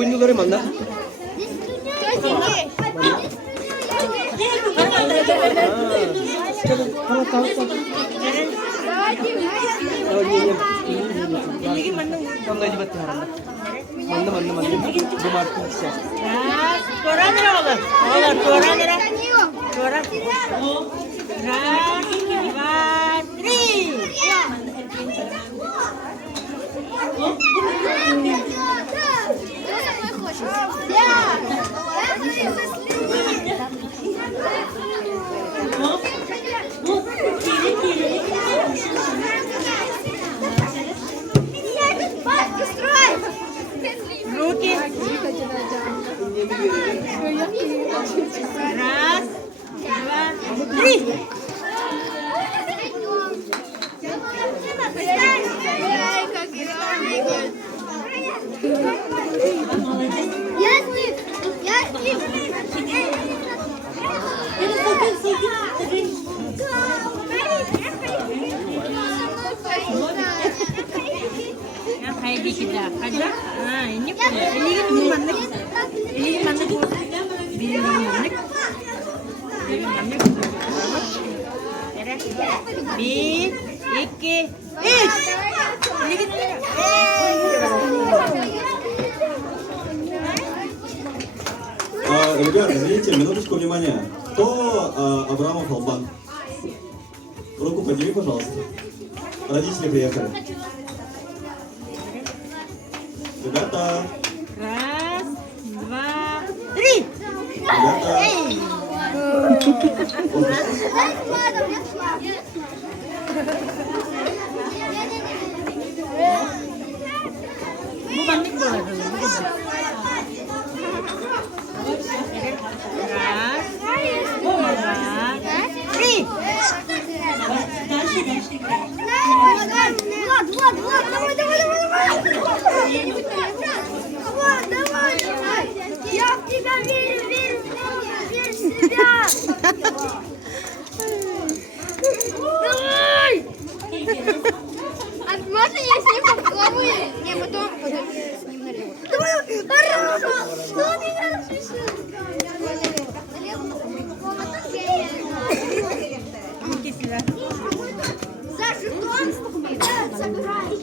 Kunyuları manda. Руки. Раз, два, три. Kayak kita ada, ini manik, bir, iki, üç. Ребята, видите, минуточку внимания. Кто Абрамов Албан? Руку подними, пожалуйста. Родители приехали. Ребята. Раз, два, три. Ребята. Bu manik boleh dulu. Раз, два, три. Влад, давай. Я в тебя верю в себя. Давай. А можно я с ним попробую? Не, потом с ним налью. Давай,